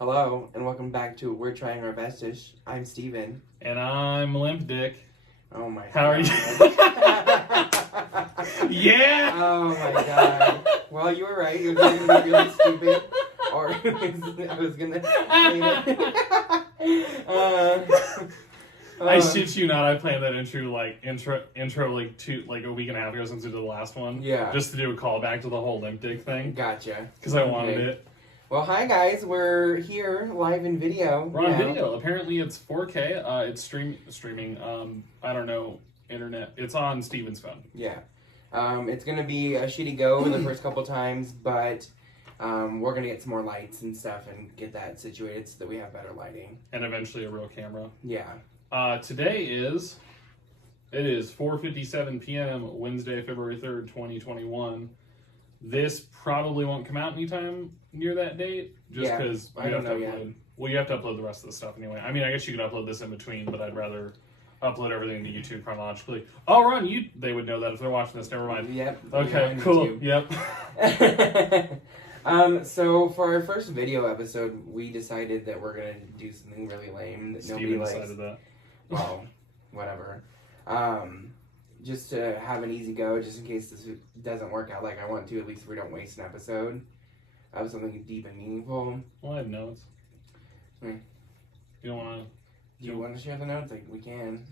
Hello, and welcome back to We're Trying Our Bestish. I'm Steven. And I'm Limp Dick. Oh my How god. are you? Yeah! Oh my god. Well, you were right. It was either going to be really stupid, or I was going to I shit you not, I planned that intro like a week and a half ago since we did the last one. Yeah. Just to do a callback to the whole Limp Dick thing. Gotcha. Because I wanted it. Well, hi guys. We're here live in video. We're on video. Apparently it's 4K. It's streaming. I don't know, internet. It's on Steven's phone. Yeah. It's going to be a shitty go the first couple times, but we're going to get some more lights and stuff and get that situated so that we have better lighting. And eventually a real camera. Yeah. Today is 4:57 p.m. Wednesday, February 3rd, 2021. This probably won't come out anytime near that date, just because you have to upload. Well, you have to upload the rest of the stuff anyway. I mean, I guess you could upload this in between, but I'd rather upload everything to YouTube chronologically. Oh, we're on YouTube. They would know that if they're watching this. Never mind. Yep. Okay. Cool. YouTube. Yep. So for our first video episode, we decided that we're gonna do something really lame that nobody likes. Decided that. Well, whatever. Just to have an easy go, just in case this doesn't work out like I want to, at least we don't waste an episode of something deep and meaningful. Well, I have notes. Hmm. You don't want to... Do you want to share the notes? Like, we can.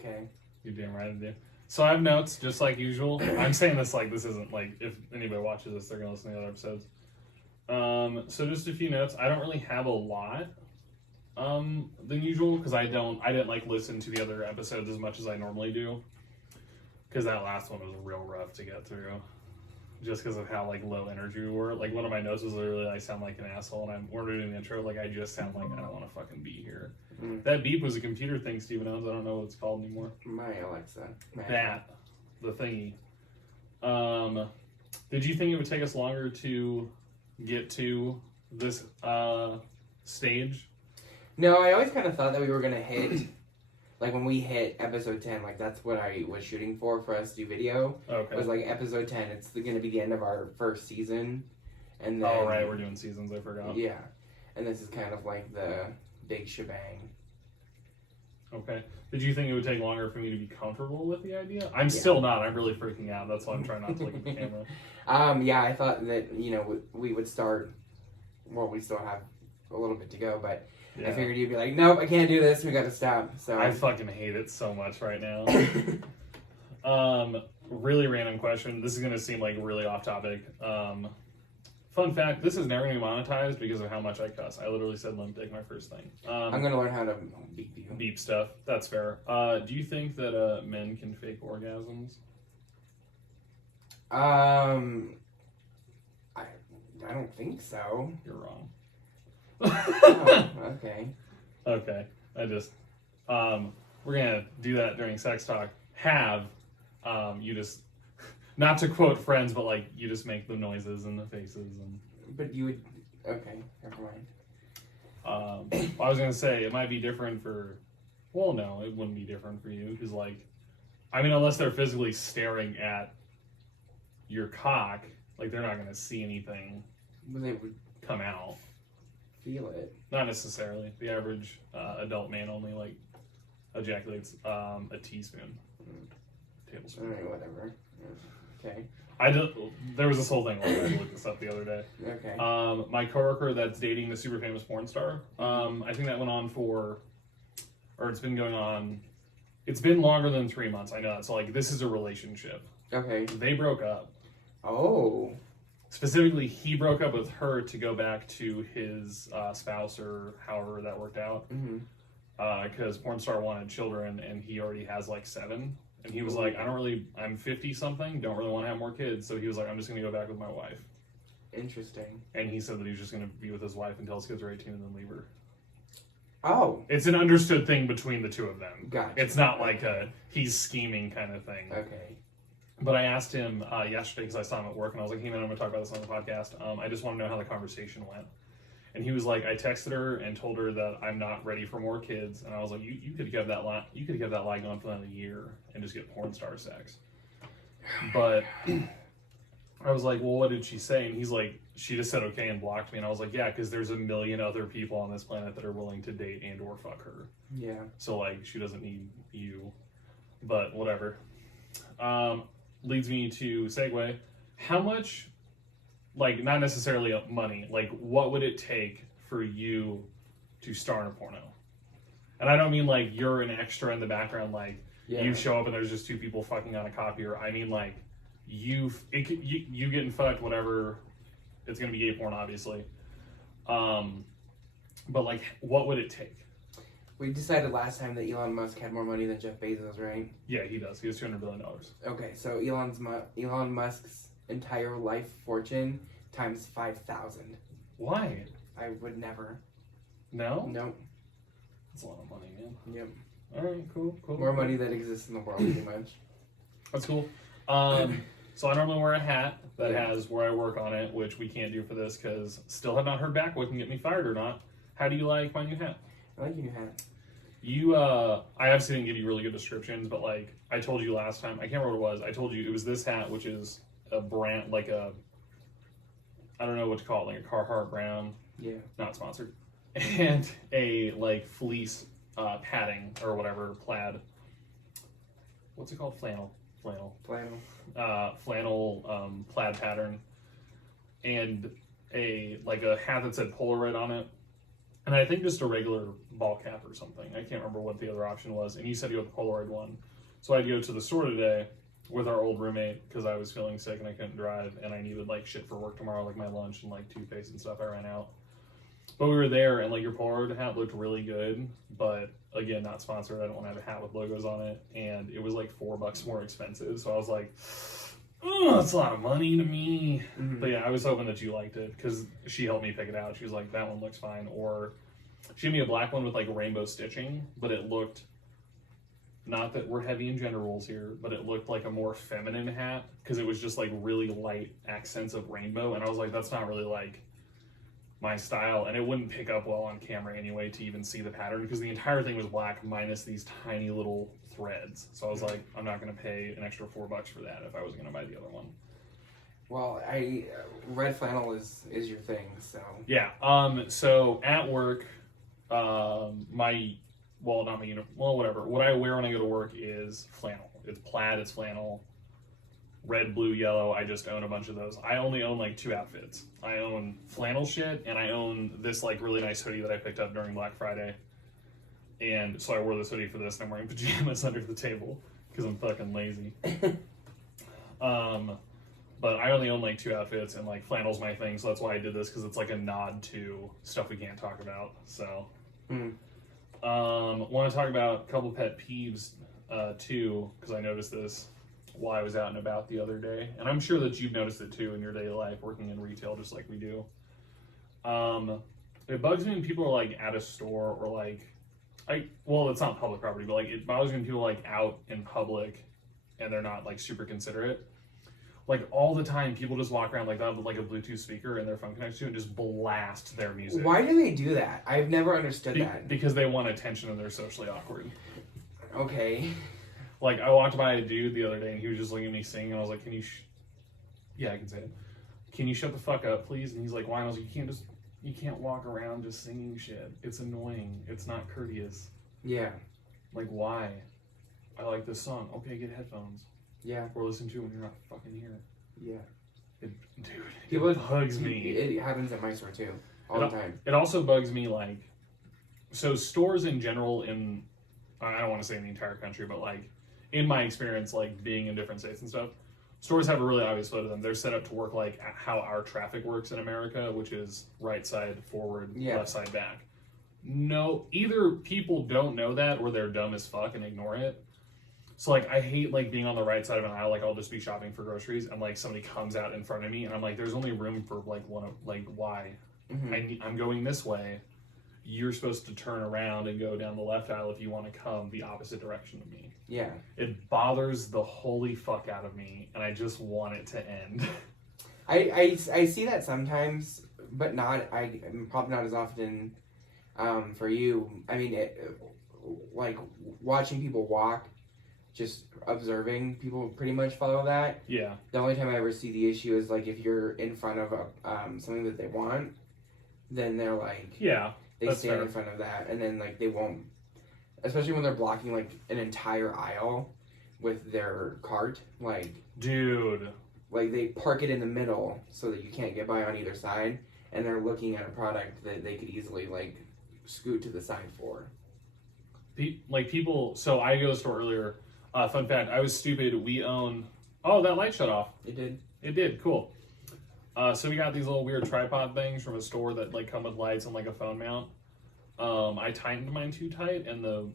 Okay. You're damn right I do. So I have notes, just like usual. I'm saying this like this isn't like, if anybody watches this, they're going to listen to the other episodes. So just a few notes. I don't really have a lot than usual, because I didn't like listen to the other episodes as much as I normally do. Because that last one was real rough to get through. Just because of how like low energy we were. Like one of my notes was literally, I sound like an asshole, and we're doing the intro, like I just sound like I don't want to fucking be here. Mm. That beep was a computer thing Steven owns. I don't know what it's called anymore. My Alexa. The thingy. Did you think it would take us longer to get to this stage? No, I always kind of thought that we were going to hit... Like, when we hit episode 10, like, that's what I was shooting for us to do video. Okay. It was, like, episode 10. It's going to be the end of our first season. And then... Oh, right. We're doing seasons. I forgot. Yeah. And this is kind of, like, the big shebang. Okay. Did you think it would take longer for me to be comfortable with the idea? I'm still not. I'm really freaking out. That's why I'm trying not to look at the camera. Yeah, I thought that, you know, we would start... Well, we still have a little bit to go, but... Yeah. I figured you'd be like, nope, I can't do this. We got to stop. So I fucking hate it so much right now. Really random question. This is gonna seem like really off topic. Fun fact: this is never gonna be monetized because of how much I cuss. I literally said "limp dick" my first thing. I'm gonna learn how to beep you. Beep stuff. That's fair. Do you think that men can fake orgasms? I don't think so. You're wrong. Oh, okay. Okay. I just we're gonna do that during sex talk. You just, not to quote Friends, but like you just make the noises and the faces and. But you would. Okay, never mind. I was gonna say it might be different for. Well, no, it wouldn't be different for you because like, I mean, unless they're physically staring at your cock, like they're not gonna see anything. But they would come out. Feel it. Not necessarily. The average adult man only like ejaculates a teaspoon, tablespoon. Alright, whatever. Okay. There was this whole thing. I looked this up the other day. Okay. My coworker that's dating the super famous porn star. I think that went on it's been going on. It's been longer than 3 months. I know that. So like, this is a relationship. Okay. They broke up. Oh. Specifically, he broke up with her to go back to his spouse or however that worked out. Because porn star wanted children and he already has like 7. And he was like, I'm 50 something, don't really want to have more kids. So he was like, I'm just going to go back with my wife. Interesting. And he said that he was just going to be with his wife until his kids are 18 and then leave her. Oh. It's an understood thing between the two of them. Gotcha. It's not like he's scheming kind of thing. Okay. But I asked him yesterday because I saw him at work and I was like, hey man, I'm going to talk about this on the podcast. I just want to know how the conversation went. And he was like, I texted her and told her that I'm not ready for more kids. And I was like, you could have that lie going for another year and just get porn star sex. But I was like, well, what did she say? And he's like, she just said okay and blocked me. And I was like, yeah, because there's a million other people on this planet that are willing to date and or fuck her. Yeah. So, like, she doesn't need you. But whatever. Leads me to segue. How much, like, not necessarily money, like, what would it take for you to star in a porno? And I don't mean, like, you're an extra in the background, like, you show up and there's just two people fucking on a copier. I mean, like, you getting fucked, whatever. It's gonna be gay porn, obviously. But like, what would it take? We decided last time that Elon Musk had more money than Jeff Bezos, right? Yeah, he does. He has $200 billion. Okay, so Elon Musk's entire life fortune times 5,000. Why? I would never. No? Nope. That's a lot of money, man. Yep. All right, cool. More money that exists in the world, pretty much. That's cool. So I normally wear a hat that has where I work on it, which we can't do for this because still have not heard back what can get me fired or not. How do you like my new hat? I like your new hat. I obviously didn't give you really good descriptions, but like I told you last time, I can't remember what it was. I told you it was this hat, which is a brand, like I don't know what to call it, like a Carhartt brown. Yeah. Not sponsored. And a like fleece padding or whatever, plaid. What's it called? Flannel plaid pattern, and a hat that said Polaroid on it, and I think just a regular ball cap or something. I can't remember what the other option was, and you said you had the Polaroid one. So I'd go to the store today with our old roommate because I was feeling sick and I couldn't drive and I needed like shit for work tomorrow, like my lunch and like toothpaste and stuff. I ran out. But we were there and like your Polaroid hat looked really good, but again, not sponsored. I don't want to have a hat with logos on it. And it was like $4 more expensive. So I was like, oh, that's a lot of money to me. Mm-hmm. But yeah, I was hoping that you liked it because she helped me pick it out. She was like, that one looks fine. Or she gave me a black one with like rainbow stitching, but it looked, not that we're heavy in gender roles here, but it looked like a more feminine hat because it was just like really light accents of rainbow. And I was like, that's not really like my style, and it wouldn't pick up well on camera anyway to even see the pattern because the entire thing was black minus these tiny little threads. So I was like, I'm not going to pay an extra $4 for that if I was going to buy the other one. Well, red flannel is your thing, so yeah. So at work, not my uniform. Well, whatever. What I wear when I go to work is flannel. It's plaid. It's flannel. Red, blue, yellow. I just own a bunch of those. I only own like 2 outfits. I own flannel shit, and I own this like really nice hoodie that I picked up during Black Friday. And so I wore this hoodie for this, and I'm wearing pajamas under the table because I'm fucking lazy. But I only own like 2 outfits, and like flannel's my thing, so that's why I did this because it's like a nod to stuff we can't talk about. So, want to talk about a couple pet peeves too because I noticed this while I was out and about the other day, and I'm sure that you've noticed it too in your daily life working in retail just like we do. It bugs me when people are like at a store or like it's not public property, but like it bothers me when people are like out in public and they're not like super considerate. Like all the time people just walk around like that with like a Bluetooth speaker and their phone connects to and just blast their music. Why do they do that? I've never understood that. Because they want attention and they're socially awkward. Okay. Like, I walked by a dude the other day, and he was just looking at me singing, and I was like, yeah, I can say it. Can you shut the fuck up, please? And he's like, why? And I was like, you can't walk around just singing shit. It's annoying. It's not courteous. Yeah. Like, why? I like this song. Okay, get headphones. Yeah. Or listen to it when you're not fucking here. Yeah. It bugs me. It happens at my store, too. All the time. It also bugs me, like, so stores in general I don't want to say in the entire country, but, like, in my experience, like being in different states and stuff, stores have a really obvious flow to them. They're set up to work like how our traffic works in America, which is right side forward, left side back. No, either people don't know that or they're dumb as fuck and ignore it. So like I hate like being on the right side of an aisle. Like I'll just be shopping for groceries and like somebody comes out in front of me and I'm like, there's only room for like why? Mm-hmm. I'm going this way. You're supposed to turn around and go down the left aisle if you want to come the opposite direction of me. Yeah. It bothers the holy fuck out of me, and I just want it to end. I see that sometimes, but probably not as often for you. I mean, like watching people walk just observing people pretty much follow that. Yeah. The only time I ever see the issue is like if you're in front of something that they want, then they're like, they stand in front of that, and then like they won't, especially when they're blocking like an entire aisle with their cart, like, dude, like they park it in the middle so that you can't get by on either side, and they're looking at a product that they could easily like scoot to the side for. Like people, so I go to the store earlier. Fun fact, I was stupid. We own. Oh, that light shut off. It did. It did. Cool. So we got these little weird tripod things from a store that like come with lights and like a phone mount. I tightened mine too tight, and the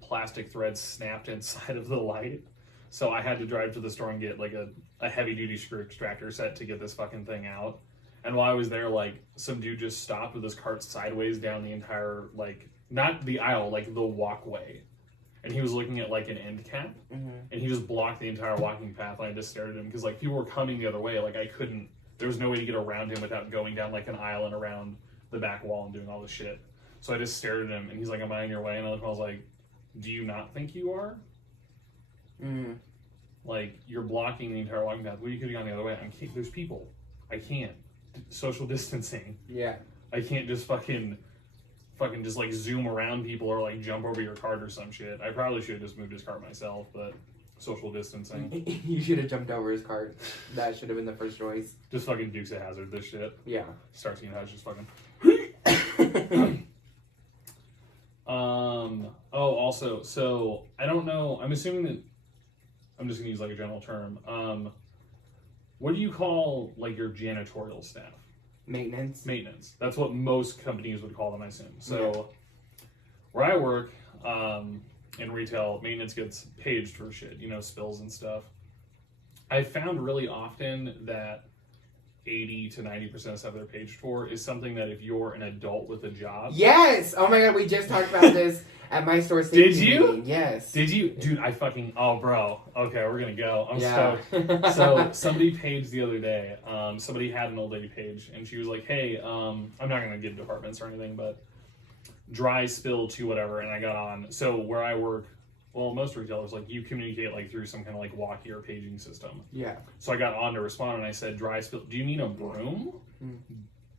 plastic thread snapped inside of the light. So I had to drive to the store and get like a heavy duty screw extractor set to get this fucking thing out. And while I was there, like some dude just stopped with his cart sideways down the entire like not the aisle, like the walkway. And he was looking at like an end cap, and he just blocked the entire walking path. And I just stared at him because like people were coming the other way. Like I couldn't. There was no way to get around him without going down like an aisle and around the back wall and doing all this shit. So I just stared at him, and he's like, "Am I in your way?" And I was like, "Do you not think you are? Like you're blocking the entire walking path. Well, you could have gone the other way. There's people. I can't. Social distancing. Yeah. I can't just fucking just like zoom around people or like jump over your cart or some shit. I probably should have just moved his cart myself, but social distancing. You should have jumped over his cart. That should have been the first choice. Just fucking Dukes of Hazzard this shit. Yeah. Start seeing how it's just fucking. Also, so I don't know. I'm assuming that I'm just gonna use like a general term. What do you call like your janitorial staff? Maintenance. That's what most companies would call them, I assume. So, where I work in retail, maintenance gets paged for shit, spills and stuff. I found really often that 80 to 90% of stuff they're paged for is something that if you're an adult with a job. Yes! Oh my god, we just talked about this at my store safety Did you? meeting. Yes. Did you? Dude, oh bro. Okay, we're gonna go. I'm stoked. So somebody paged the other day. Somebody had an old lady page, and she was like, hey, I'm not gonna give departments or anything, but dry spill to whatever, and I got on. So where I work, well, most retailers, like, you communicate, like, through some kind of, like, walkie or paging system. Yeah. So I got on to respond, and I said, dry spill, do you mean a broom?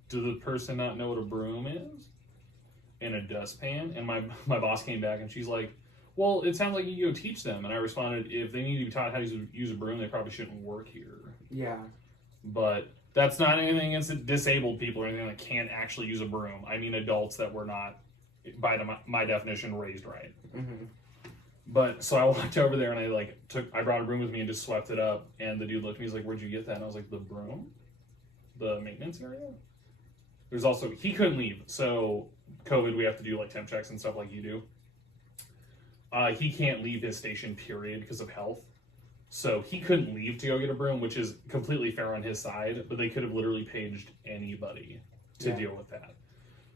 Do the person not know what a broom is? And a dustpan? And my boss came back, and she's like, well, it sounds like you go teach them. And I responded, if they need to be taught how to use a broom, they probably shouldn't work here. Yeah. But that's not anything against disabled people or anything that can't actually use a broom. I mean adults that were not, by my definition, raised right. Mm-hmm. But so I walked over there and I brought a broom with me and just swept it up. And the dude looked at me, he's like, where'd you get that? And I was like, the broom? The maintenance area? There's also, he couldn't leave. So COVID, we have to do like temp checks and stuff like you do. He can't leave his station, period, because of health. So he couldn't leave to go get a broom, which is completely fair on his side, but they could have literally paged anybody to deal with that.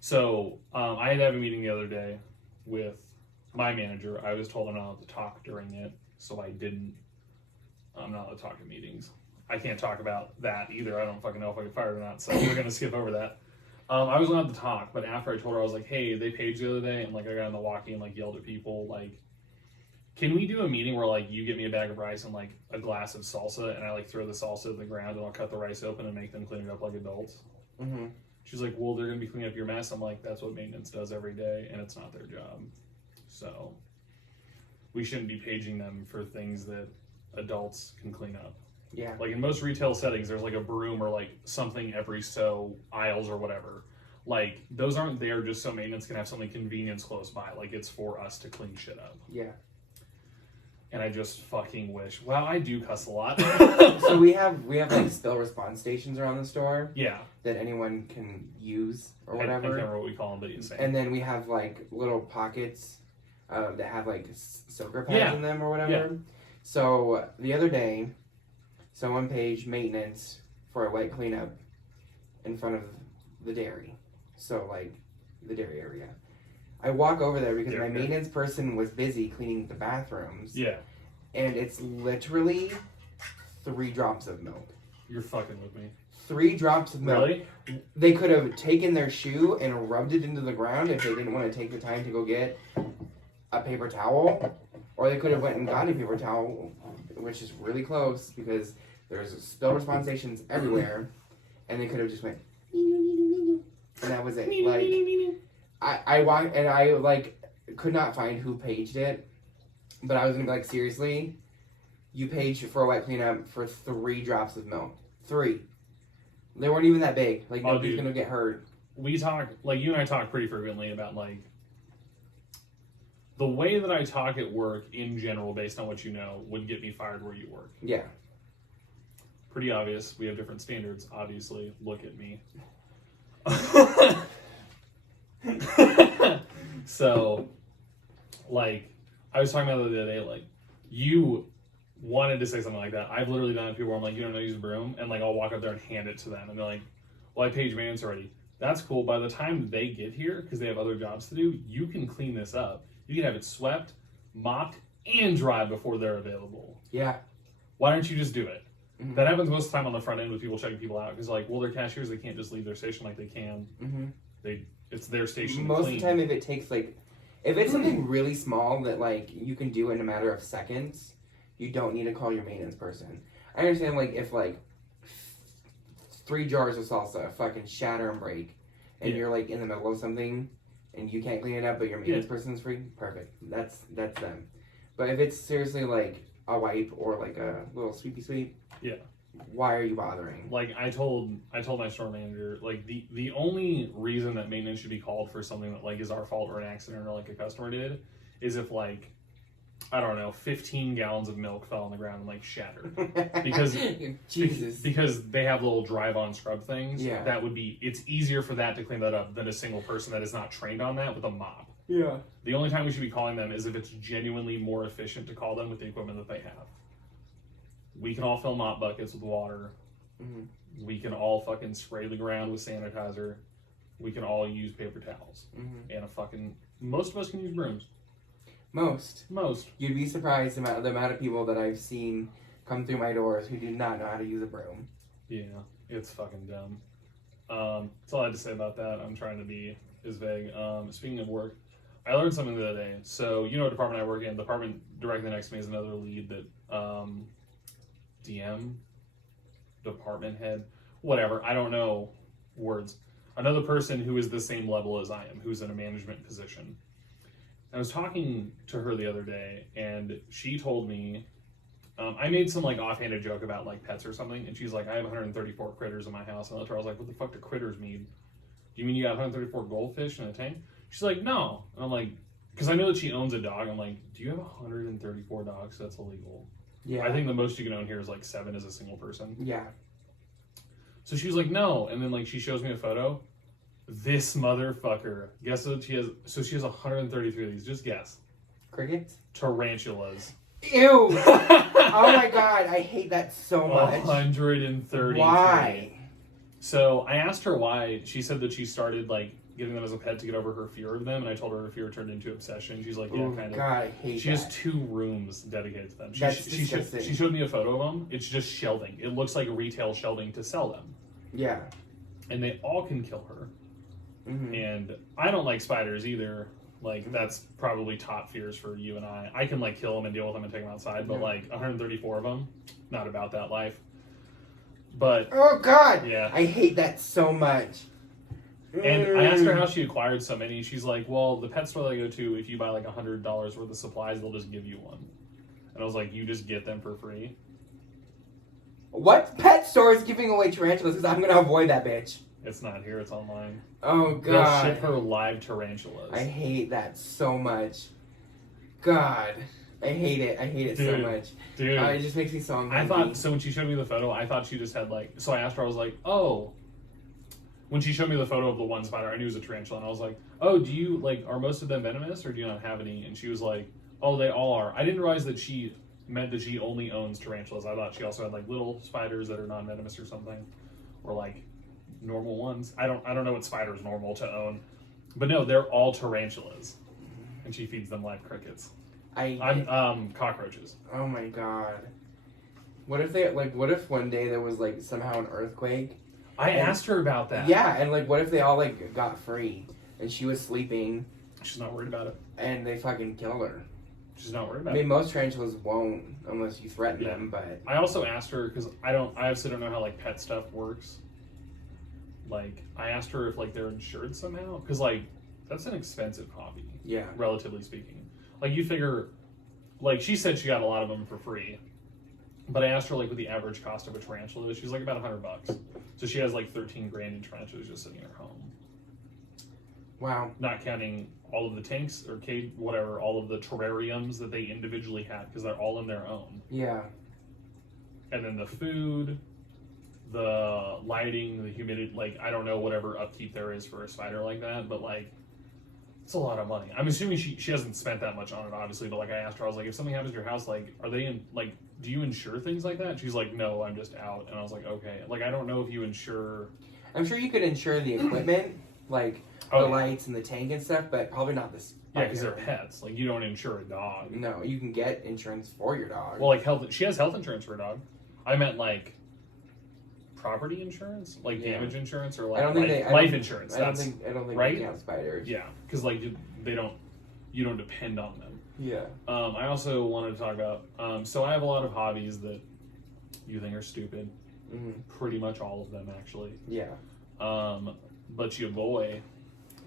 So I had to have a meeting the other day with my manager. I was told I'm not allowed to talk during it, so I didn't. I'm not allowed to talk at meetings. I can't talk about that either. I don't fucking know if I get fired or not, so we're going to skip over that. I was allowed to talk, but after I told her, I was like, hey, they paged the other day, and like I got on the walkie and like yelled at people, like, can we do a meeting where like you get me a bag of rice and like a glass of salsa, and I like throw the salsa to the ground and I'll cut the rice open and make them clean it up like adults? Mm-hmm. She's like, well, they're going to be cleaning up your mess. I'm like, that's what maintenance does every day, and it's not their job. So we shouldn't be paging them for things that adults can clean up. Yeah. Like in most retail settings, there's like a broom or like something every so aisles or whatever. Like those aren't there just so maintenance can have something convenience close by. Like it's for us to clean shit up. Yeah. And I just fucking wish. Wow, I do cuss a lot. So we have like spill response stations around the store. Yeah. That anyone can use or whatever. I can't remember what we call them, but it's and then we have like little pockets that have like soaker pads in them or whatever. Yeah. So the other day, someone paged maintenance for a wet cleanup in front of the dairy. So like the dairy area. I walk over there because my maintenance person was busy cleaning the bathrooms. Yeah. And it's literally 3 drops of milk. You're fucking with me. 3 drops of milk. Really? They could have taken their shoe and rubbed it into the ground if they didn't want to take the time to go get a paper towel. Or they could have went and gotten a paper towel, which is really close because there's spill response stations everywhere, and they could have just went, and that was it. Like, I walked, and I, like, could not find who paged it, but I was gonna be like, seriously? You paged for a wet cleanup for 3 drops of milk. 3. They weren't even that big. Like, nobody's gonna get hurt. We talk, like, you and I talk pretty frequently about, like, the way that I talk at work in general, based on what you know, would get me fired where you work. Yeah. Pretty obvious. We have different standards, obviously. Look at me. So, like, I was talking about the other day, like, you wanted to say something like that. I've literally done it to people where I'm like, you don't know how to use a broom? And, like, I'll walk up there and hand it to them. And they're like, well, I paged maintenance already. That's cool. By the time they get here, because they have other jobs to do, you can clean this up. You can have it swept, mopped, and dry before they're available. Yeah. Why don't you just do it? Mm-hmm. That happens most of the time on the front end with people checking people out. Because, like, well, they're cashiers. They can't just leave their station like they can. Mm-hmm. It's their station. Most of the time, if it takes, like, if it's something really small that, like, you can do in a matter of seconds, you don't need to call your maintenance person. I understand, like, if, like, 3 jars of salsa fucking shatter and break, and you're, like, in the middle of something, and you can't clean it up, but your maintenance person's free, perfect. That's them. But if it's seriously, like, a wipe or, like, a little sweepy sweep, why are you bothering? Like, I told my store manager, like, the only reason that maintenance should be called for something that, like, is our fault or an accident or, like, a customer did is if, like, I don't know, 15 gallons of milk fell on the ground and, like, shattered. Because Jesus. Because they have little drive-on scrub things. Yeah. That would be, it's easier for that to clean that up than a single person that is not trained on that with a mop. Yeah. The only time we should be calling them is if it's genuinely more efficient to call them with the equipment that they have. We can all fill mop buckets with water. Mm-hmm. We can all fucking spray the ground with sanitizer. We can all use paper towels. And most of us can use brooms. Most. You'd be surprised the amount of people that I've seen come through my doors who do not know how to use a broom. Yeah, it's fucking dumb. That's all I had to say about that. I'm trying to be as vague. Speaking of work, I learned something the other day. So, you know what department I work in? The department directly next to me is another lead that, DM, department head, whatever. I don't know words. Another person who is the same level as I am, who's in a management position. I was talking to her the other day, and she told me, I made some, like, offhanded joke about, like, pets or something, and she's like, I have 134 critters in my house. And I was like, what the fuck do critters mean? Do you mean you got 134 goldfish in a tank? She's like, no. And I'm like, because I know that she owns a dog. I'm like, do you have 134 dogs? That's illegal. Yeah. I think the most you can own here is, like, 7 as a single person. Yeah. So she was like, no. And then, like, she shows me a photo. This motherfucker. Guess what she has? So she has 133 of these. Just guess. Crickets? Tarantulas. Ew! Oh my god, I hate that so much. 133. Why? So I asked her why. She said that she started, like, getting them as a pet to get over her fear of them, and I told her her fear turned into obsession. She's like, yeah, kind of. God, I hate She has 2 rooms dedicated to them. She showed me a photo of them. It's just shelving. It looks like retail shelving to sell them. Yeah. And they all can kill her. Mm-hmm. And I don't like spiders either. Like, that's probably top fears for you and I. I can, like, kill them and deal with them and take them outside, but, like, 134 of them, not about that life. But... Oh, God! Yeah. I hate that so much. And I asked her how she acquired so many. She's like, well, the pet store that I go to, if you buy, like, $100 worth of supplies, they'll just give you one. And I was like, you just get them for free? What pet store is giving away tarantulas? Because I'm going to avoid that bitch. It's not here. It's online. Oh, God. They'll ship her live tarantulas. I hate that so much. God. I hate it. I hate it so much. Dude. It just makes me so uncomfortable. I thought, so when she showed me the photo, I thought she just had, like... So I asked her, I was like, oh... When she showed me the photo of the one spider, I knew it was a tarantula, and I was like, oh, do you, like, are most of them venomous, or do you not have any? And she was like, oh, they all are. I didn't realize that she meant that she only owns tarantulas. I thought she also had, like, little spiders that are non-venomous or something. Or, like... normal ones. I don't know what spider is normal to own, but no, they're all tarantulas, and she feeds them live crickets. Cockroaches. Oh my god! What if one day there was, like, somehow an earthquake? I asked her about that. Yeah, and, like, what if they all, like, got free and she was sleeping? She's not worried about it. And they fucking killed her. She's not worried about I mean, it. most tarantulas won't unless you threaten them, but... I also asked her, because I obviously don't know how, like, pet stuff works. Like, I asked her if, like, they're insured somehow. Because, like, that's an expensive hobby. Yeah. Relatively speaking. Like, you figure... Like, she said she got a lot of them for free. But I asked her, like, what the average cost of a tarantula is. She's like, about $100. So she has, like, 13 grand in tarantulas just sitting in her home. Wow. Not counting all of the tanks or whatever, all of the terrariums that they individually had, because they're all in their own. Yeah. And then the food, the lighting, the humidity, like, I don't know whatever upkeep there is for a spider like that, but, like, it's a lot of money. I'm assuming she hasn't spent that much on it, obviously, but, like, I asked her, I was like, if something happens to your house, like, are they in, like, do you insure things like that? And she's like, no, I'm just out. And I was like, okay. Like, I don't know if you insure... I'm sure you could insure the equipment, like the lights and the tank and stuff, but probably not the spider. Yeah, because they're pets. Like, you don't insure a dog. No, you can get insurance for your dog. Well, like, she has health insurance for a dog. I meant, like, property insurance? Like, damage insurance? Or, like, life insurance? I don't think right? they count spiders. Yeah, because, like, you don't depend on them. Yeah. I also wanted to talk about, so I have a lot of hobbies that you think are stupid. Mm-hmm. Pretty much all of them, actually. Yeah. But your boy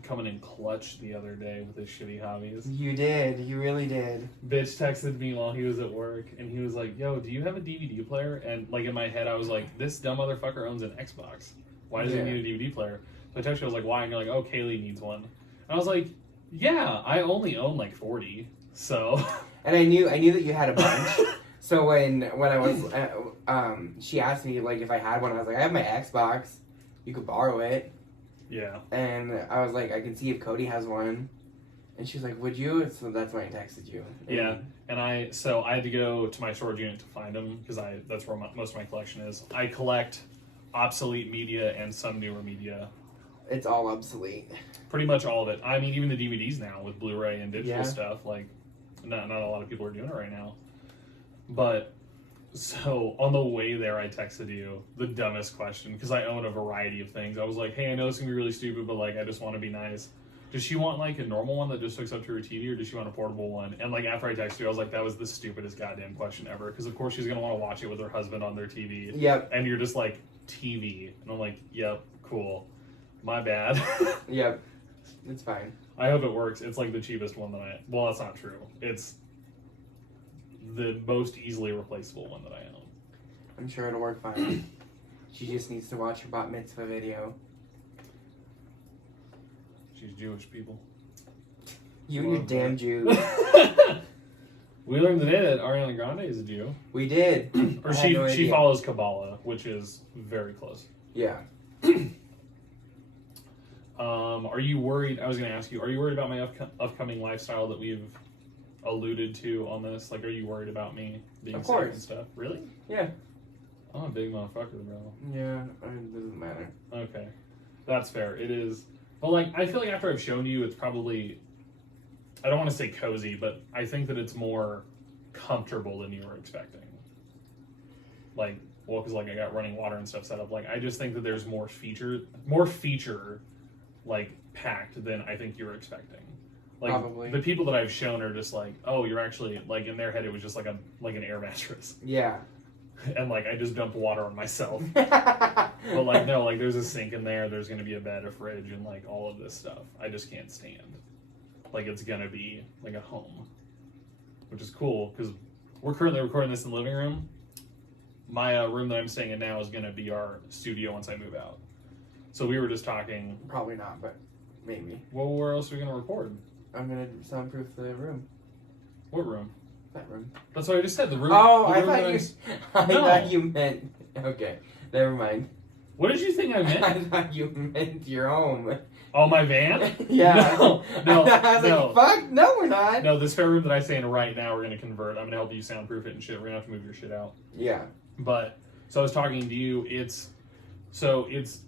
coming in clutch the other day with his shitty hobbies. You did. You really did. Bitch texted me while he was at work, and he was like, yo, do you have a DVD player? And, like, in my head, I was like, this dumb motherfucker owns an Xbox. Why does he need a DVD player? So I texted you, I was like, why? And you're like, oh, Kaylee needs one. And I was like, yeah, I only own, like, 40, so... And I knew that you had a bunch. So when I was... she asked me, like, if I had one. I was like, I have my Xbox. You could borrow it. Yeah. And I was like, I can see if Cody has one. And she's like, would you? So that's why I texted you. Yeah. And I had to go to my storage unit to find them, because that's where most of my collection is. I collect obsolete media and some newer media. It's all obsolete. Pretty much all of it. I mean, even the DVDs now with Blu-ray and digital stuff, like, not a lot of people are doing it right now. But... So, on the way there, I texted you the dumbest question, because I own a variety of things. I was like, hey, I know it's going to be really stupid, but, like, I just want to be nice. Does she want, like, a normal one that just hooks up to her TV, or does she want a portable one? And, like, after I texted you, I was like, that was the stupidest goddamn question ever, because, of course, she's going to want to watch it with her husband on their TV. Yep. And you're just like, TV. And I'm like, yep, cool. My bad. Yep. It's fine. I hope it works. It's, like, the cheapest one that well, that's not true. It's the most easily replaceable one that I own. I'm sure it'll work fine. She just needs to watch her bat mitzvah video. She's Jewish, people. You and your damn Jews. We learned today that Ariana Grande is a Jew. We did. Or she follows Kabbalah, which is very close. Yeah. Are you worried? I was going to ask you, are you worried about my upcoming lifestyle that we've alluded to on this? Like, are you worried about me being sick and stuff? Really? Yeah. I'm a big motherfucker, bro. Yeah, it doesn't matter. Okay. That's fair. It is. But, like, I feel like after I've shown you, it's probably, I don't want to say cozy, but I think that it's more comfortable than you were expecting. Like, well, because, like, I got running water and stuff set up. Like, I just think that there's more feature, like, packed than I think you were expecting. Like, probably. The people that I've shown are just like, oh, you're actually, like, in their head it was just like an air mattress. Yeah. And, like, I just dumped water on myself. But, like, no, like, there's a sink in there, there's going to be a bed, a fridge, and, like, all of this stuff. I just can't stand. Like, it's going to be, like, a home. Which is cool, because we're currently recording this in the living room. My room that I'm staying in now is going to be our studio once I move out. So we were just talking... Probably not, but maybe. Well, where else are we going to record? I'm going to soundproof the room. What room? That room. That's what I just said. The room. Oh, the room I thought you meant. Okay, never mind. What did you think I meant? I thought you meant your home. Oh, my van? Yeah. No. I was like, fuck, no, we're not. No, this spare room that I stay in right now, we're going to convert. I'm going to help you soundproof it and shit. We're going to have to move your shit out. Yeah. But, so I was talking to you, it's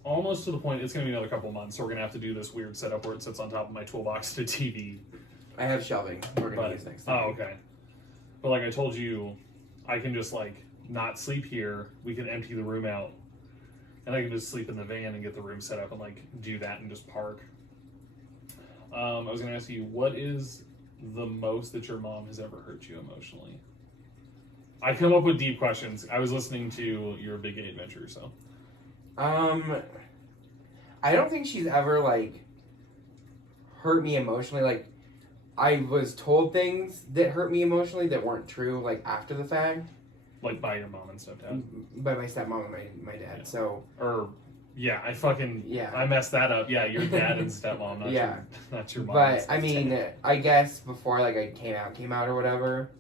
almost to the point, it's going to be another couple months, so we're going to have to do this weird setup where it sits on top of my toolbox to TV. I have shelving. We're going to use next time. Oh, okay. But like I told you, I can just like not sleep here. We can empty the room out, and I can just sleep in the van and get the room set up and like do that and just park. I was gonna ask you, what is the most that your mom has ever hurt you emotionally? I come up with deep questions. I was listening to your Big Gay Adventure, so. I don't think she's ever, like, hurt me emotionally. Like, I was told things that hurt me emotionally that weren't true, like, after the fact. Like, by your mom and stepdad? By my stepmom and my dad, yeah. so. I messed that up. Yeah, your dad and stepmom, not your mom. But, I mean, I guess before, like, I came out or whatever,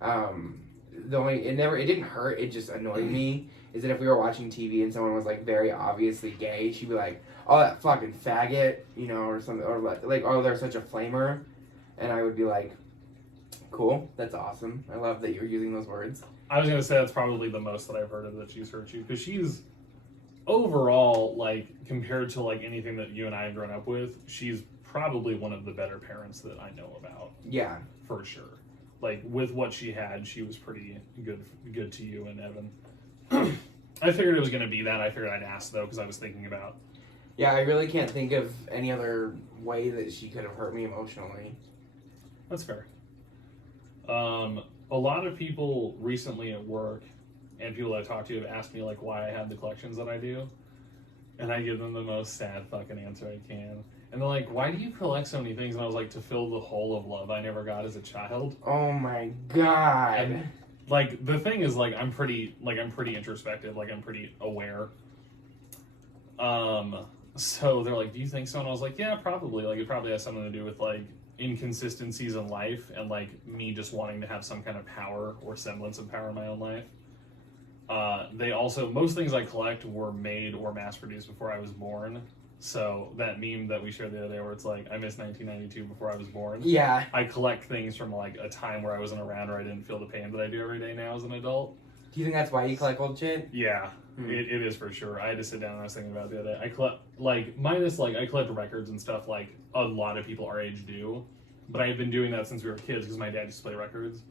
it didn't hurt, it just annoyed me, is that if we were watching TV and someone was, like, very obviously gay, she'd be like, oh, that fucking faggot, you know, or something, or like, oh, they're such a flamer, and I would be like, cool, that's awesome, I love that you're using those words. I was going to say that's probably the most that I've heard of that she's hurt you, because she's, overall, like, compared to, like, anything that you and I have grown up with, she's probably one of the better parents that I know about. Yeah. For sure. Like, with what she had, she was pretty good to you and Evan. I figured it was going to be that. I figured I'd ask, though, because I was thinking about... Yeah, I really can't think of any other way that she could have hurt me emotionally. That's fair. A lot of people recently at work, and people that I talk to, have asked me, like, why I have the collections that I do. And I give them the most sad fucking answer I can. And they're like, why do you collect so many things? And I was like, to fill the hole of love I never got as a child. Oh my god. And, like, the thing is, like, I'm pretty introspective. Like, I'm pretty aware. So they're like, do you think so? And I was like, yeah, probably. Like, it probably has something to do with, like, inconsistencies in life and, like, me just wanting to have some kind of power or semblance of power in my own life. They also, most things I collect were made or mass-produced before I was born. So that meme that we shared the other day where it's like, I missed 1992 before I was born. Yeah. I collect things from, like, a time where I wasn't around or I didn't feel the pain that I do every day now as an adult. Do you think that's why you collect old shit? Yeah, it is for sure. I had to sit down and I was thinking about it the other day. I collect, like, I collect records and stuff like a lot of people our age do. But I had been doing that since we were kids because my dad used to play records.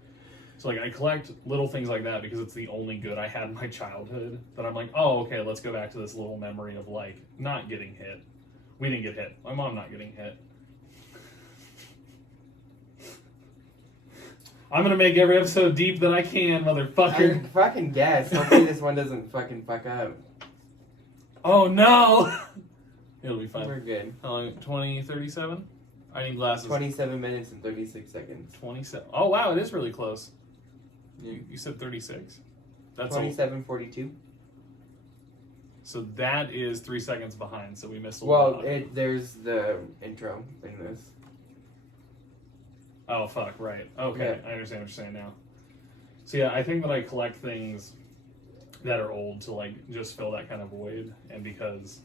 So, like, I collect little things like that because it's the only good I had in my childhood. That I'm like, oh, okay, let's go back to this little memory of, like, not getting hit. We didn't get hit. My mom not getting hit. I'm gonna make every episode deep that I can, motherfucker. I fucking guess. Hopefully this one doesn't fucking fuck up. Oh, no! It'll be fine. We're good. How long? 37? I need glasses. 27 minutes and 36 seconds. 27. Oh, wow, it is really close. You said 36? That's 27:42. So that is 3 seconds behind, so we missed a little bit. There's the intro in this. Oh, fuck, right. Okay, Yeah. I understand what you're saying now. So yeah, I think that I collect things that are old to, like, just fill that kind of void, and because,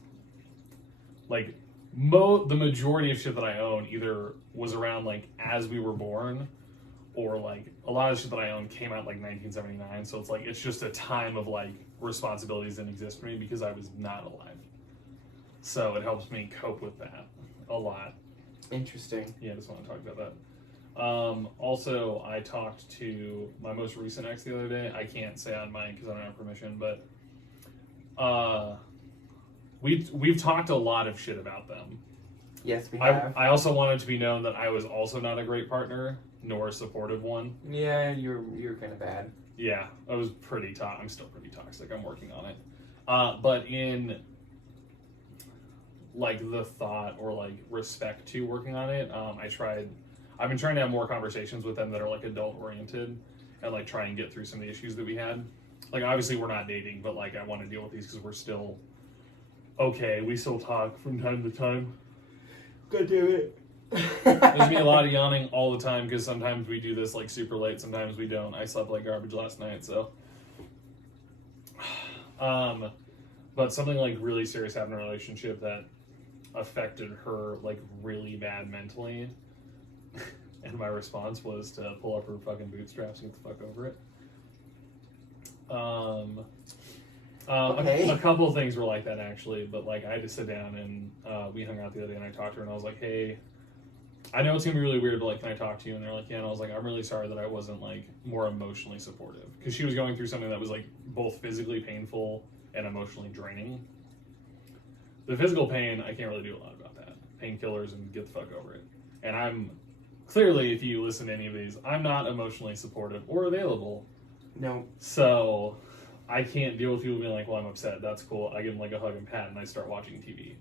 like, the majority of shit that I own either was around, like, as we were born, or, like, a lot of shit that I own came out, like, 1979, so it's, like, it's just a time of, like, responsibilities didn't exist for me because I was not alive. So it helps me cope with that a lot. Interesting. Yeah, I just want to talk about that. Also, I talked to my most recent ex the other day. I can't say on mine because I don't have permission, but we've talked a lot of shit about them. Yes, we have. I also wanted to be known that I was also not a great partner, nor a supportive one. Yeah, you're kind of bad. Yeah, I was pretty I'm still pretty toxic. I'm working on it. But in, like, the thought or, like, respect to working on it, I've been trying to have more conversations with them that are, like, adult oriented and, like, try and get through some of the issues that we had. Like, obviously we're not dating, but, like, I want to deal with these because we're still okay. We still talk from time to time. Go do it. There's me a lot of yawning all the time because sometimes we do this, like, super late, sometimes we don't. I slept like garbage last night, so. But something, like, really serious happened in a relationship that affected her, like, really bad mentally. And my response was to pull up her fucking bootstraps and get the fuck over it. Okay. A couple of things were like that, actually, but, like, I had to sit down and we hung out the other day and I talked to her and I was like, hey, I know it's gonna be really weird, but, like, can I talk to you? And they're like, yeah. And I was like, I'm really sorry that I wasn't, like, more emotionally supportive, because she was going through something that was, like, both physically painful and emotionally draining. The physical pain, I can't really do a lot about that. Painkillers and get the fuck over it. And I'm clearly, if you listen to any of these, I'm not emotionally supportive or available. No. So I can't deal with people being like, well, I'm upset. That's cool. I give them like a hug and pat and I start watching TV.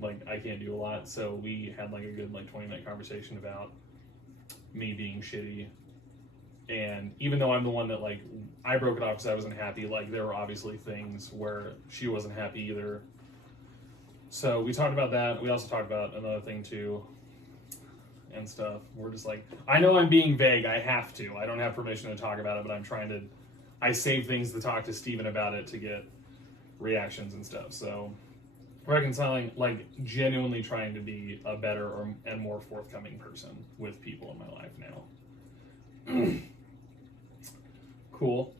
Like, I can't do a lot. So we had like a good like 20-minute conversation about me being shitty. And even though I'm the one that like, I broke it off because I wasn't happy, like there were obviously things where she wasn't happy either. So we talked about that. We also talked about another thing too and stuff. We're just like, I know I'm being vague. I have to. I don't have permission to talk about it, but I'm trying to, I save things to talk to Steven about it to get reactions and stuff. So reconciling, like genuinely trying to be a better and more forthcoming person with people in my life now. Cool.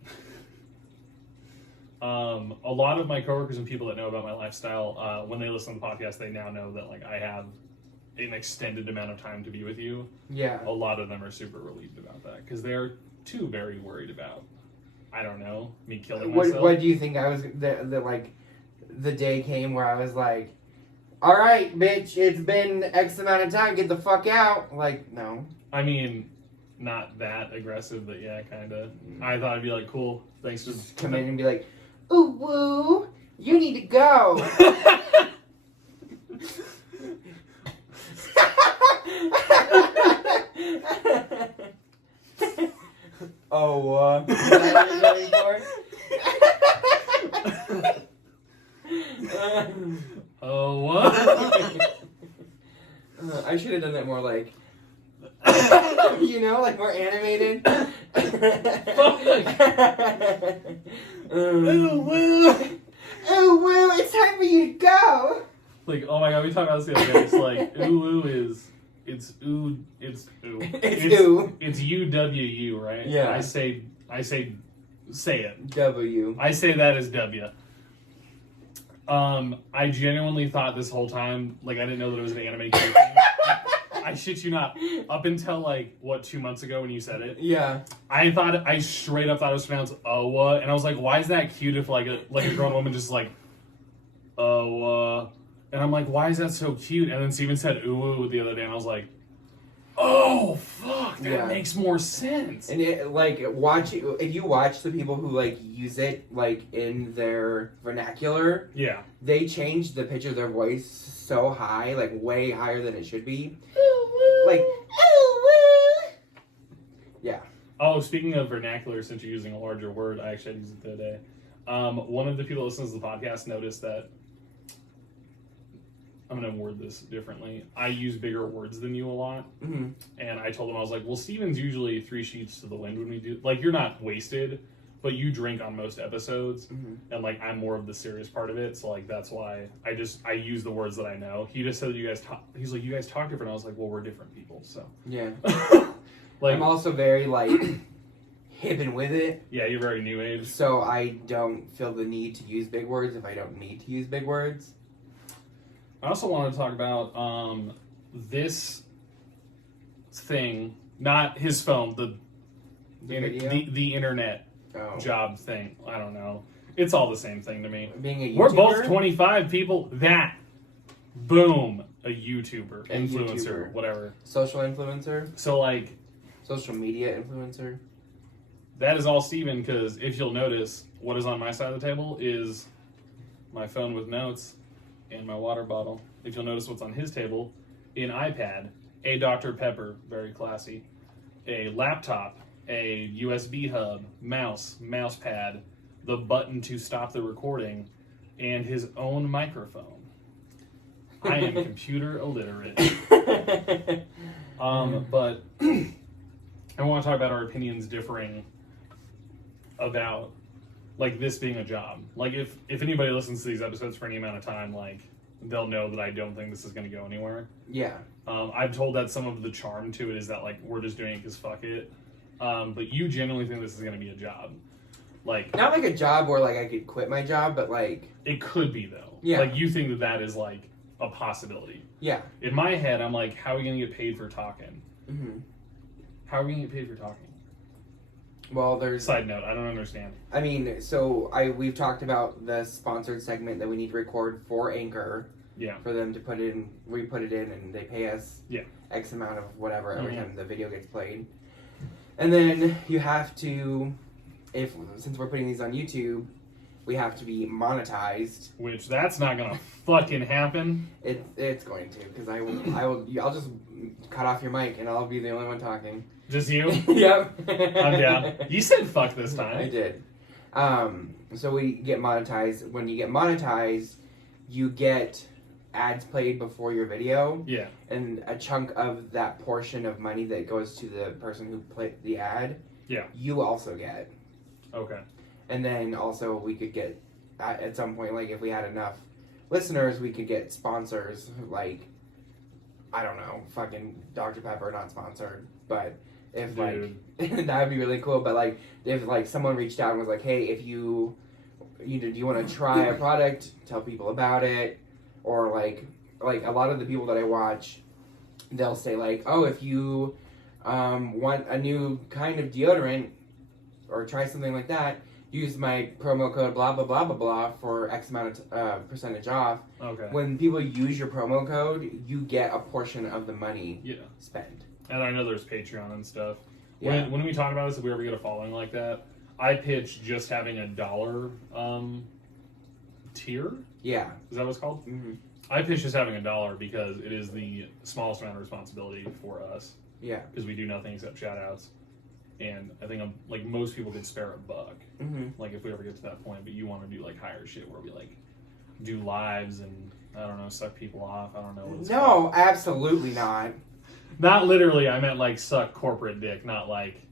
A lot of my coworkers and people that know about my lifestyle, when they listen to the podcast, they now know that like I have an extended amount of time to be with you. Yeah. A lot of them are super relieved about that because they're too very worried about, I don't know, me killing myself. What do you think I was like the day came where I was like, all right, bitch, it's been X amount of time, get the fuck out. Like, no. I mean, not that aggressive, but yeah, kind of. I thought I'd be like, cool, thanks. Just come in and be like, ooh, woo, you need to go. Oh, is that what you're going for? Oh, what? I should have done that more like, you know, like more animated. Ooh, woo. Ooh, woo, it's time for you to go. Like, oh my god, we talked about this the other day. It's like, ooh, woo is, it's ooh, it's ooh. It's ooh. It's U-W-U, right? Yeah. I say it. W. I say that as W. I genuinely thought this whole time, like, I didn't know that it was an anime character. I shit you not. Up until, like, 2 months ago when you said it? Yeah. I straight up thought it was pronounced Owa, and I was like, why is that cute if, like, a grown woman just, like, Owa? And I'm like, why is that so cute? And then Steven said ooh the other day, and I was like, oh, fuck, that makes more sense. And it, like, if you watch the people who, like, use it, like, in their vernacular, yeah, they change the pitch of their voice so high, like, way higher than it should be. Ooh, woo. Like, ooh, woo. Yeah. Oh, speaking of vernacular, since you're using a larger word, I actually had to use it the other day. One of the people that listens to the podcast noticed that, I'm going to word this differently. I use bigger words than you a lot. Mm-hmm. And I told him, I was like, well, Steven's usually 3 sheets to the wind when we do, like, you're not wasted, but you drink on most episodes. Mm-hmm. And, like, I'm more of the serious part of it. So, like, that's why I use the words that I know. He just said that you guys talk, he's like, you guys talk different. I was like, well, we're different people, so. Yeah. Like, I'm also very, like, hip and with it. Yeah, you're very new age. So I don't feel the need to use big words if I don't need to use big words. I also wanted to talk about this thing, not his phone, the internet job thing. I don't know. It's all the same thing to me. Being a YouTuber? We're both 25 people. Boom, a YouTuber, influencer, whatever. Social influencer? So, like... Social media influencer? That is all Steven, because if you'll notice, what is on my side of the table is my phone with notes and my water bottle. If you'll notice what's on his table, an iPad, a Dr. Pepper, very classy, a laptop, a USB hub, mouse pad, the button to stop the recording, and his own microphone. I am computer illiterate. But I want to talk about our opinions differing about, like, this being a job. Like, if anybody listens to these episodes for any amount of time, like, they'll know that I don't think this is going to go anywhere. Yeah. I've told that some of the charm to it is that, like, we're just doing it because fuck it. But you genuinely think this is going to be a job. Like, not like a job where, like, I could quit my job, but, like... It could be, though. Yeah. Like, you think that is, like, a possibility. Yeah. In my head, I'm like, how are we going to get paid for talking? Mm-hmm. How are we going to get paid for talking? Well, there's... Side note, I don't understand. I mean, so we've talked about the sponsored segment that we need to record for Anchor. Yeah. For them to put in, we put it in, and they pay us X amount of whatever every time the video gets played. And then you have to, since we're putting these on YouTube, we have to be monetized. Which that's not gonna fucking happen. It's going to, because I'll just cut off your mic and I'll be the only one talking. Just you? Yep. I'm down. You said fuck this time. I did. So we get monetized. When you get monetized, you get ads played before your video. Yeah. And a chunk of that portion of money that goes to the person who played the ad, you also get. Okay. And then also we could get, at some point, like if we had enough listeners, we could get sponsors, like, I don't know, fucking Dr. Pepper, not sponsored, but if like, that would be really cool, but like, if like someone reached out and was like, hey, if do you want to try a product, tell people about it, or like a lot of the people that I watch, they'll say like, oh, if you want a new kind of deodorant, or try something like that, use my promo code blah blah blah blah blah for X amount of percentage off. Okay. When people use your promo code, you get a portion of the money spent. And I know there's Patreon and stuff. Yeah. When we talk about this, if we ever get a following like that, I pitch just having a $1 tier. Yeah. Is that what it's called? Mm-hmm. I pitch just having $1 because it is the smallest amount of responsibility for us. Yeah. Because we do nothing except shout outs. And I think like most people could spare $1. Mm-hmm. Like if we ever get to that point, but you want to do like higher shit where we like do lives and I don't know, suck people off. I don't know what it's called. Absolutely not. Not literally, I meant like suck corporate dick, not like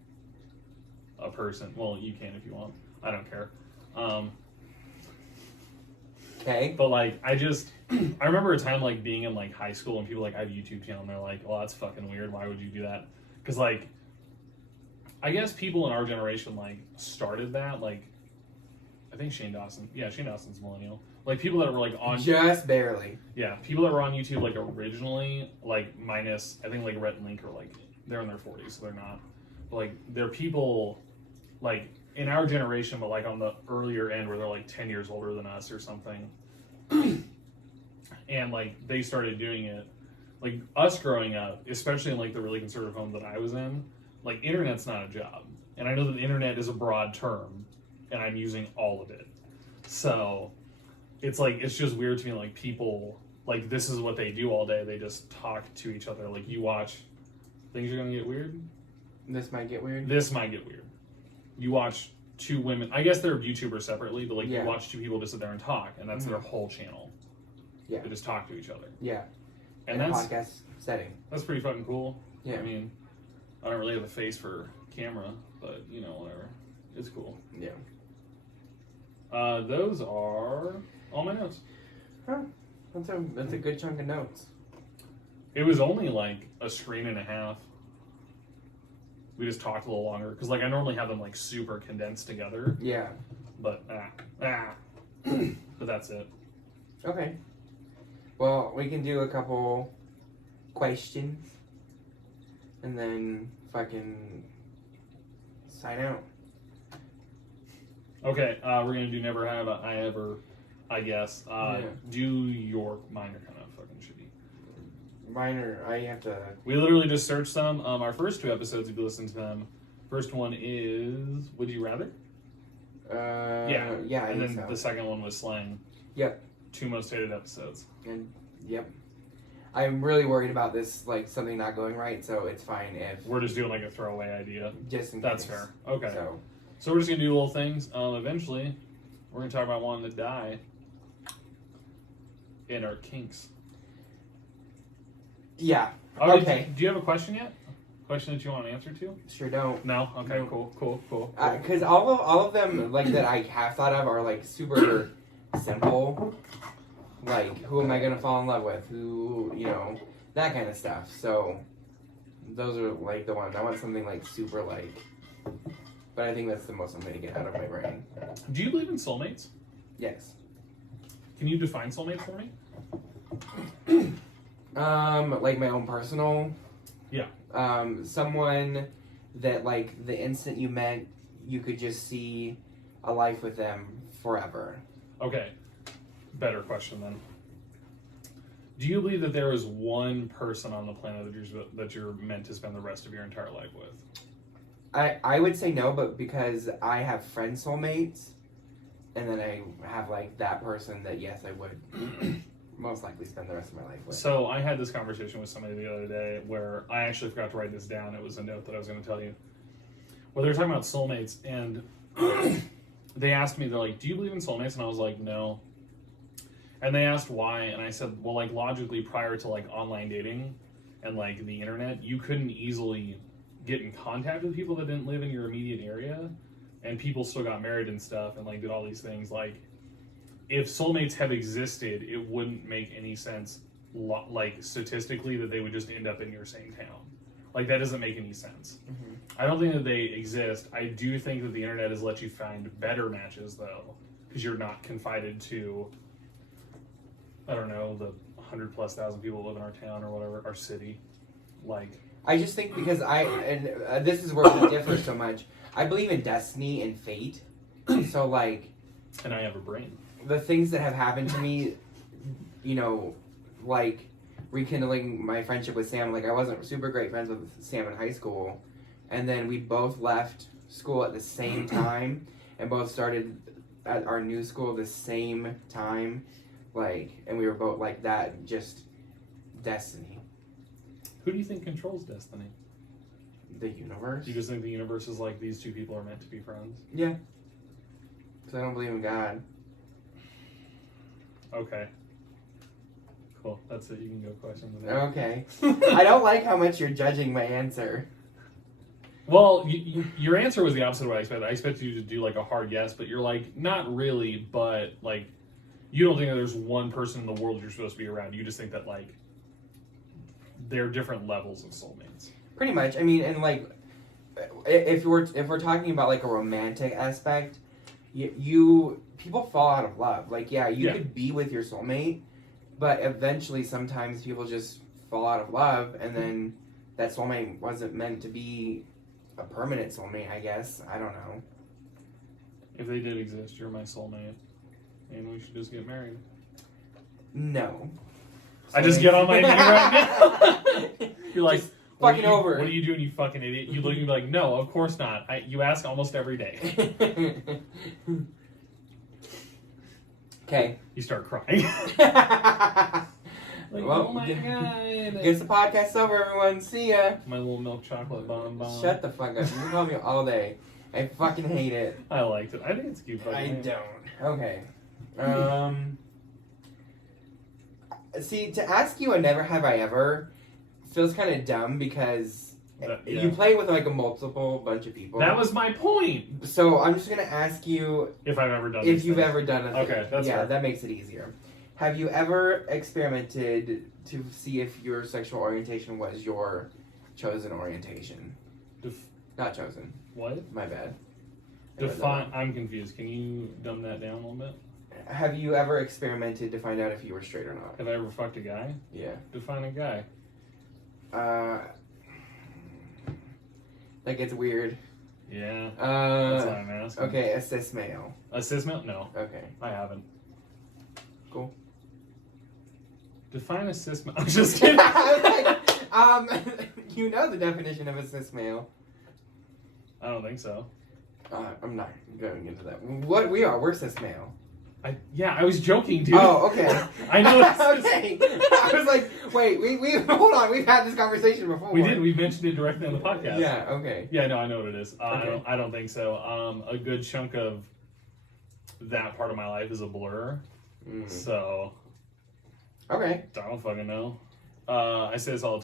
a person. Well, you can if you want. I don't care. Okay. But like I remember a time like being in like high school and people like I have a YouTube channel and they're like, well, that's fucking weird. Why would you do that? Because like I guess people in our generation like started that, like I think Shane Dawson's millennial. Like people that were like on just barely. Yeah, people that were on YouTube like originally, like minus I think like Rhett and Link are like they're in their 40s, so they're not. But like they're people like in our generation, but like on the earlier end where they're like 10 years older than us or something. And like they started doing it. Like us growing up, especially in like the really conservative home that I was in, like internet's not a job. And I know that the internet is a broad term and I'm using all of it. So it's like it's just weird to me like people like this is what they do all day. They just talk to each other. Like you watch things are gonna get weird. This might get weird. This might get weird. You watch two women I guess they're YouTubers separately, but like you watch two people just sit there and talk and that's their whole channel. Yeah. They just talk to each other. Yeah. And in that's a podcast setting. That's pretty fucking cool. Yeah. I mean, I don't really have a face for camera, but you know, whatever. It's cool. Yeah. Those are all my notes. Huh. That's a good chunk of notes. It was only like a screen and a half. We just talked a little longer because like I normally have them like super condensed together. Yeah. But but that's it. Okay. Well, we can do a couple questions and then fucking sign out. Okay, we're gonna do never have I ever, I guess. Do your mine are kind of fucking shitty. I have to. We literally just searched them. Our first two episodes, if you listen to them, first one is Would You Rather? Yeah. And then the second one was Slang. Yep. 2 most hated episodes. And yep. I'm really worried about this, like something not going right, so it's fine if we're just doing like a throwaway idea. Just in That's case. fair. Okay. So we're just gonna do little things. Eventually, we're gonna talk about wanting to die and our kinks. Yeah. Oh, okay. Do you have a question yet? Question that you want an answer to? Sure don't. No. Okay. No. Cool. Because all of them like that I have thought of are like super simple. Like, who am I gonna fall in love with? Who, that kind of stuff. So, those are like the ones. I want something like super like, but I think that's the most I'm gonna get out of my brain. Do you believe in soulmates? Yes. Can you define soulmates for me? Like my own personal. Yeah. Someone that like the instant you met, you could just see a life with them forever. Okay. Better question then. Do you believe that there is one person on the planet that you're meant to spend the rest of your entire life with? I would say no, but because I have friend soulmates, and then I have like that person that yes, I would most likely spend the rest of my life with. So I had this conversation with somebody the other day where I actually forgot to write this down. It was a note that I was going to tell you. Well, they were talking about soulmates, and they asked me, they're like, do you believe in soulmates? And I was like, no. And they asked why, and I said, well, like logically prior to like online dating and like the internet, you couldn't easily get in contact with people that didn't live in your immediate area, and people still got married and stuff and like did all these things. Like if soulmates have existed, it wouldn't make any sense like statistically that they would just end up in your same town. Like that doesn't make any sense. Mm-hmm. I don't think that they exist. I do think that the internet has let you find better matches though, because you're not confided to, I don't know, the 100,000+ people that live in our town or whatever, our city. Like, I just think because this is where we differ so much. I believe in destiny and fate. So like, and I have a brain. The things that have happened to me, you know, like rekindling my friendship with Sam. Like I wasn't super great friends with Sam in high school, and then we both left school at the same time and both started at our new school the same time. Like, and we were both like that, just destiny. Who do you think controls destiny? The universe. You just think the universe is like, these two people are meant to be friends? Yeah. Because I don't believe in God. Okay. Cool. That's it. You can go question the next. Okay. I don't like how much you're judging my answer. Well, your answer was the opposite of what I expected. I expected you to do like a hard yes, but you're like, not really, but like, you don't think that there's one person in the world you're supposed to be around. You just think that like, there are different levels of soulmates. Pretty much. I mean, and like, if we're talking about like a romantic aspect, people fall out of love. Like, yeah, you could be with your soulmate, but eventually, sometimes people just fall out of love, and then that soulmate wasn't meant to be a permanent soulmate. I guess I don't know. If they did exist, you're my soulmate, and we should just get married. No. I just get on my knee right now. You're like, fucking over. What are you doing, you fucking idiot? You look at me like, no, of course not. You ask almost every day. Okay. You start crying. Like, well, oh my god. Guess the podcast's over, everyone. See ya. My little milk chocolate bonbon. Shut the fuck up. You can call me all day. I fucking hate it. I liked it. I think it's a cute. I don't. Okay. See, to ask you a never have I ever feels kind of dumb because you play with like a multiple bunch of people. That was my point. So I'm just gonna ask you if I've ever done. If you've ever done a thing. Okay, that's fair. That makes it easier. Have you ever experimented to see if your sexual orientation was your chosen orientation? Not chosen. What? My bad. Define. I'm confused. Can you dumb that down a little bit? Have you ever experimented to find out if you were straight or not? Have I ever fucked a guy? Yeah. Define a guy. That gets weird. Yeah. That's what I'm asking. Okay, a cis male. A cis male? No. Okay. I haven't. Cool. Define a cis male. I'm just kidding. You know the definition of a cis male. I don't think so. I'm not going into that. What we're cis male. I was joking, dude. Oh, okay. I know. Okay. I was like, wait, we hold on. We've had this conversation before. We did. We mentioned it directly on the podcast. Yeah. Okay. Yeah. No, I know what it is. Okay. I don't think so. A good chunk of that part of my life is a blur. Mm. So. Okay. I don't fucking know. I say this all the time.